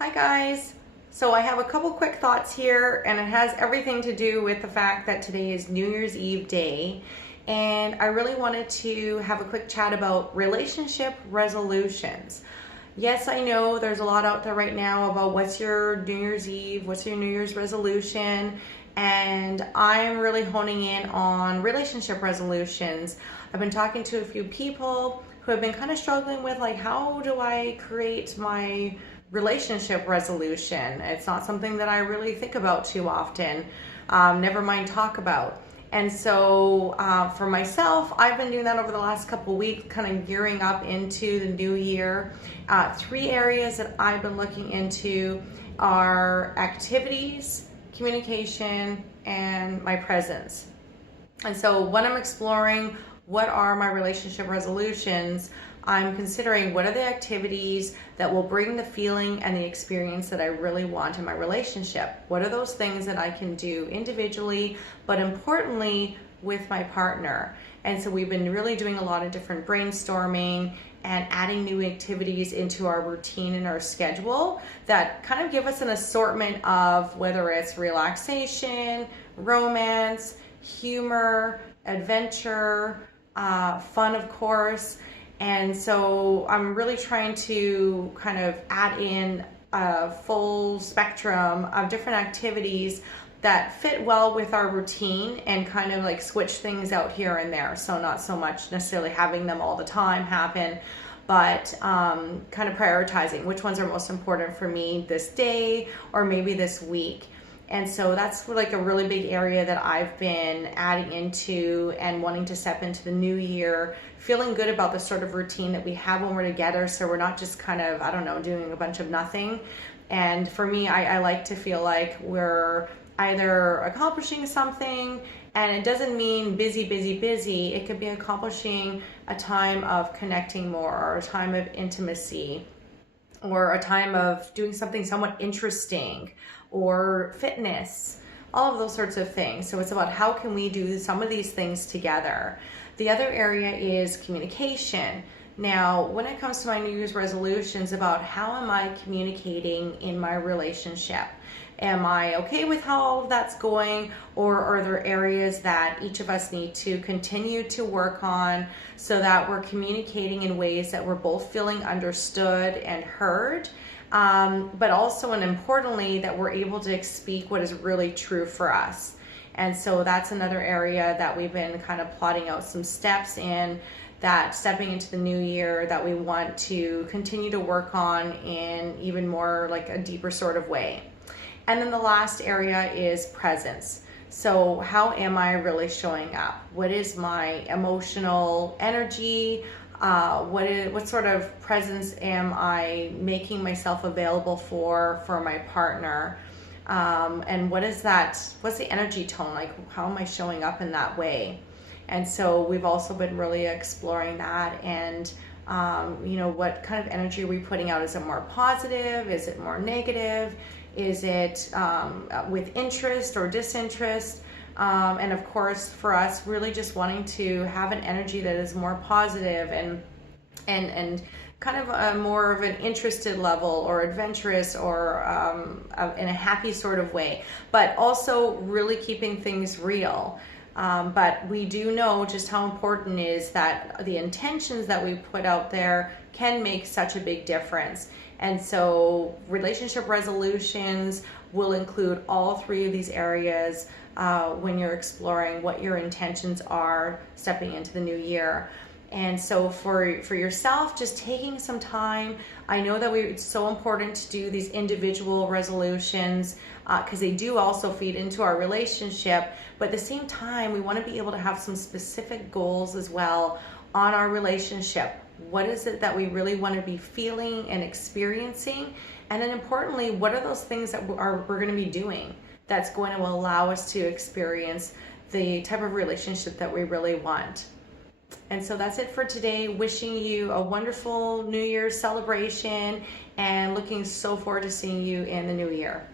Hi guys. So I have a couple quick thoughts here, and it has everything to do with the fact that today is New Year's Eve day, and I really wanted to have a quick chat about relationship resolutions. Yes, I know there's a lot out there right now about what's your New Year's Eve, what's your New Year's resolution, and I'm really honing in on relationship resolutions. I've been talking to a few people who have been kind of struggling with, like, how do I create my relationship resolution? It's not something that I really think about too often, never mind talk about. And so for myself, I've been doing that over the last couple of weeks, kind of gearing up into the new year. Three areas that I've been looking into are activities, communication, and my presence. And so when I'm exploring what are my relationship resolutions, I'm considering what are the activities that will bring the feeling and the experience that I really want in my relationship. What are those things that I can do individually, but importantly with my partner? And so we've been really doing a lot of different brainstorming and adding new activities into our routine and our schedule that kind of give us an assortment of whether it's relaxation, romance, humor, adventure, fun, of course. And so I'm really trying to kind of add in a full spectrum of different activities that fit well with our routine and kind of like switch things out here and there. So not so much necessarily having them all the time happen, but kind of prioritizing which ones are most important for me this day or maybe this week. And so that's like a really big area that I've been adding into and wanting to step into the new year, feeling good about the sort of routine that we have when we're together. So we're not just kind of, I don't know, doing a bunch of nothing. And for me, I like to feel like we're either accomplishing something, and it doesn't mean busy, busy, busy. It could be accomplishing a time of connecting more, or a time of intimacy, or a time of doing something somewhat interesting, or fitness, all of those sorts of things. So it's about how can we do some of these things together. The other area is communication. Now, when it comes to my New Year's resolutions, about how am I communicating in my relationship? Am I okay with how all of that's going, or are there areas that each of us need to continue to work on so that we're communicating in ways that we're both feeling understood and heard, but also, and importantly, that we're able to speak what is really true for us. And so that's another area that we've been kind of plotting out some steps in, that stepping into the new year that we want to continue to work on in even more like a deeper sort of way. And then the last area is presence. So how am I really showing up? What is my emotional energy? What sort of presence am I making myself available for my partner? And what's the energy tone? Like, how am I showing up in that way? And so we've also been really exploring that, and what kind of energy are we putting out? Is it more positive? Is it more negative? Is it with interest or disinterest? And of course, for us, really just wanting to have an energy that is more positive and kind of a more of an interested level, or adventurous, or in a happy sort of way, but also really keeping things real. But we do know just how important it is that the intentions that we put out there can make such a big difference. And so relationship resolutions will include all three of these areas when you're exploring what your intentions are stepping into the new year. And so for yourself, just taking some time. I know that it's so important to do these individual resolutions because they do also feed into our relationship. But at the same time, we want to be able to have some specific goals as well on our relationship. What is it that we really want to be feeling and experiencing? And then importantly, what are those things that we're going to be doing that's going to allow us to experience the type of relationship that we really want? And so that's it for today. Wishing you a wonderful New Year's celebration, and looking so forward to seeing you in the new year.